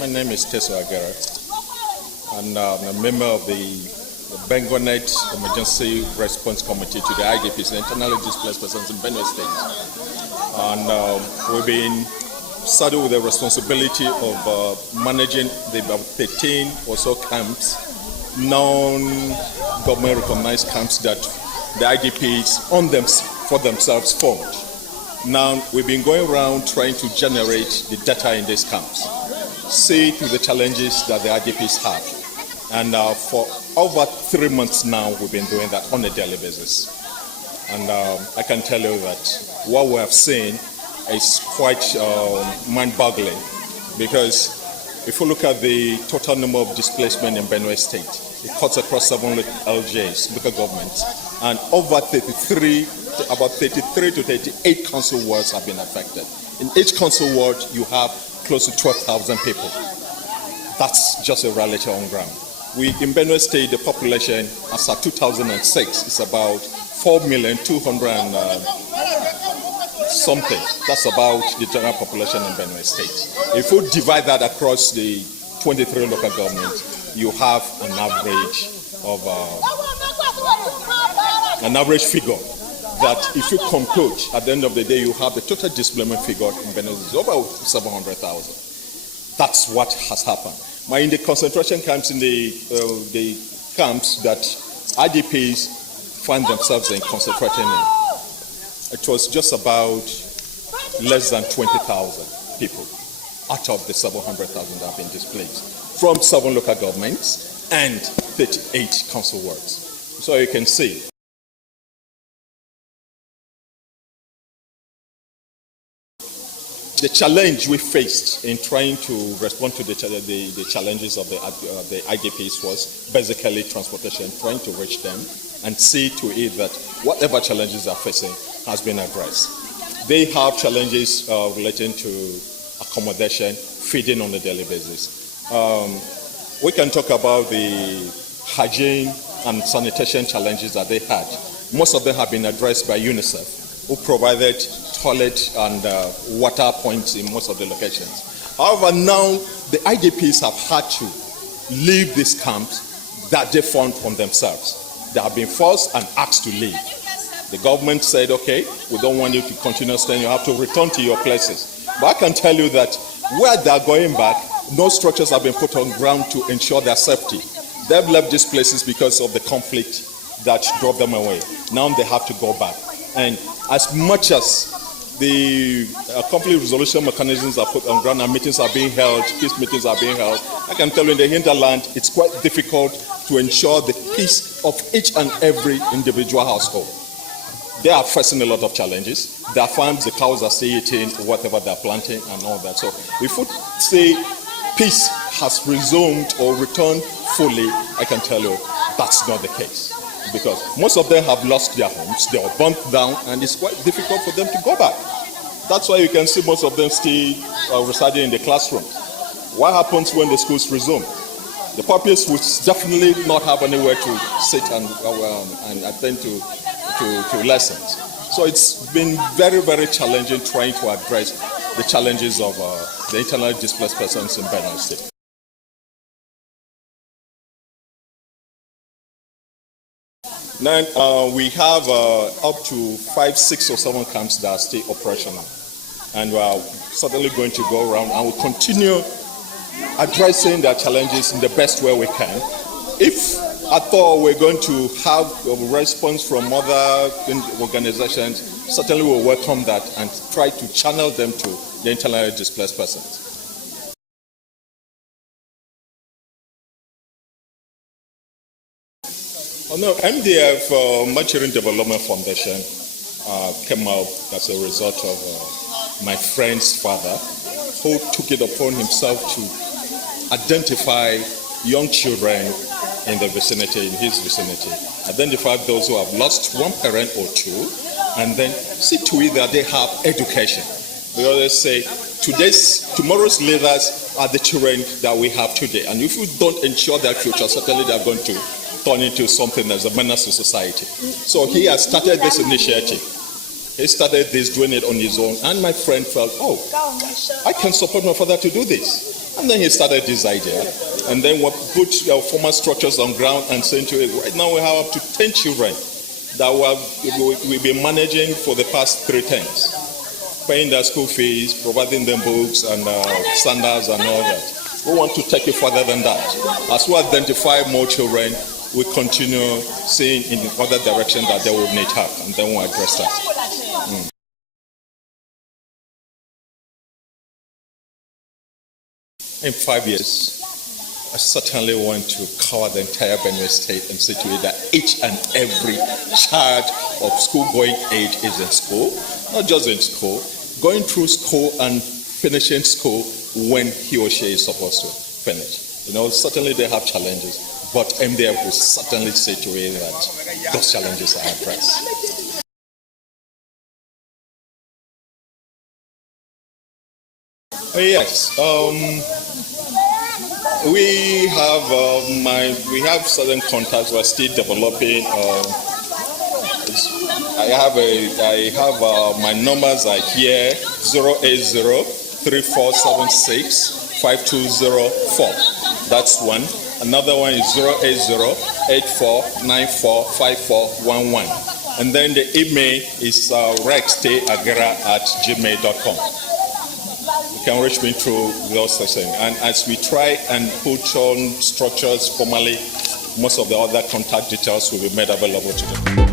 My name is Tersoo Agera. I'm a member of the Bengonet Emergency Response Committee to the IDPs, the internally displaced persons in Benue State. And we've been saddled with the responsibility of managing the about 13 or so camps, non-government recognized camps that the IDPs for themselves formed. Now, we've been going around trying to generate the data in these camps, see through the challenges that the IDPs have. And for over 3 months now, we've been doing that on a daily basis. And I can tell you that what we have seen is quite mind-boggling, because if you look at the total number of displacement in Benue State, it cuts across 7 LGAs, local governments, and over about 33 to 38 council wards have been affected. In each council ward, you have close to 12,000 people. That's just a reality on ground. In Benue State, the population as of 2006 is about 4,200,000 something. That's about the general population in Benue State. If you divide that across the 23 local governments, you have an average figure that if you compute, at the end of the day, you have the total displacement figure in Benue State is about 700,000. That's what has happened. In the concentration camps, in the camps that IDPs find themselves in concentrating in, it was just about less than 20,000 people out of the 700,000 that have been displaced from 7 local governments and 38 council wards. So you can see. The challenge we faced in trying to respond to the challenges of the IDPs was basically transportation, trying to reach them and see to it that whatever challenges they're facing has been addressed. They have challenges relating to accommodation, feeding on a daily basis. We can talk about the hygiene and sanitation challenges that they had. Most of them have been addressed by UNICEF, who provided toilet and water points in most of the locations. However, now the IDPs have had to leave these camps that they found from themselves. They have been forced and asked to leave. The government said, okay, we don't want you to continue staying, you have to return to your places. But I can tell you that where they're going back, no structures have been put on ground to ensure their safety. They've left these places because of the conflict that drove them away. Now they have to go back. And as much as the conflict resolution mechanisms are put on ground and meetings are being held, peace meetings are being held, I can tell you in the hinterland, it's quite difficult to ensure the peace of each and every individual household. They are facing a lot of challenges. Their farms, the cows are still eating whatever they're planting and all that. So if we say peace has resumed or returned fully, I can tell you that's not the case. Because most of them have lost their homes, they are burnt down, and it's quite difficult for them to go back. That's why you can see most of them still residing in the classrooms. What happens when the schools resume? The pupils will definitely not have anywhere to sit and attend to lessons. So it's been very, very challenging trying to address the challenges of the internally displaced persons in Benue State. Now, we have up to 5, 6 or 7 camps that are still operational. And we are certainly going to go around and we'll continue addressing their challenges in the best way we can. If at all we're going to have a response from other organizations, certainly we'll welcome that and try to channel them to the internally displaced persons. MDF, Maturing Development Foundation, came out as a result of my friend's father, who took it upon himself to identify young children in the vicinity, in his vicinity, identify those who have lost one parent or two, and then see to it that they have education. We always say, tomorrow's leaders are the children that we have today, and if we don't ensure their future, certainly they are going to turn into something that's a menace to society. So he has started this initiative. He started this, doing it on his own, and my friend felt, I can support my father to do this. And then he started this idea. And then we put formal structures on ground and sent to it. Right now we have up to 10 children that we've been managing for the past 3 terms, paying their school fees, providing them books and standards and all that. We want to take it further than that. As we identify more children, we continue seeing in the other direction that they will need help, and then we'll address that. In 5 years, I certainly want to cover the entire Benue State and see to it that each and every child of school-going age is in school, not just in school, going through school and finishing school when he or she is supposed to finish. Certainly they have challenges, but MDF will certainly see to it that those challenges are addressed. Yes. We have certain contacts. We're still developing. I have my numbers are here: 080-3476-5204. That's one. Another one is 080-8494-5411. And then the email is rextagera@gmail.com. You can reach me through those sessions. And as we try and put on structures formally, most of the other contact details will be made available to them.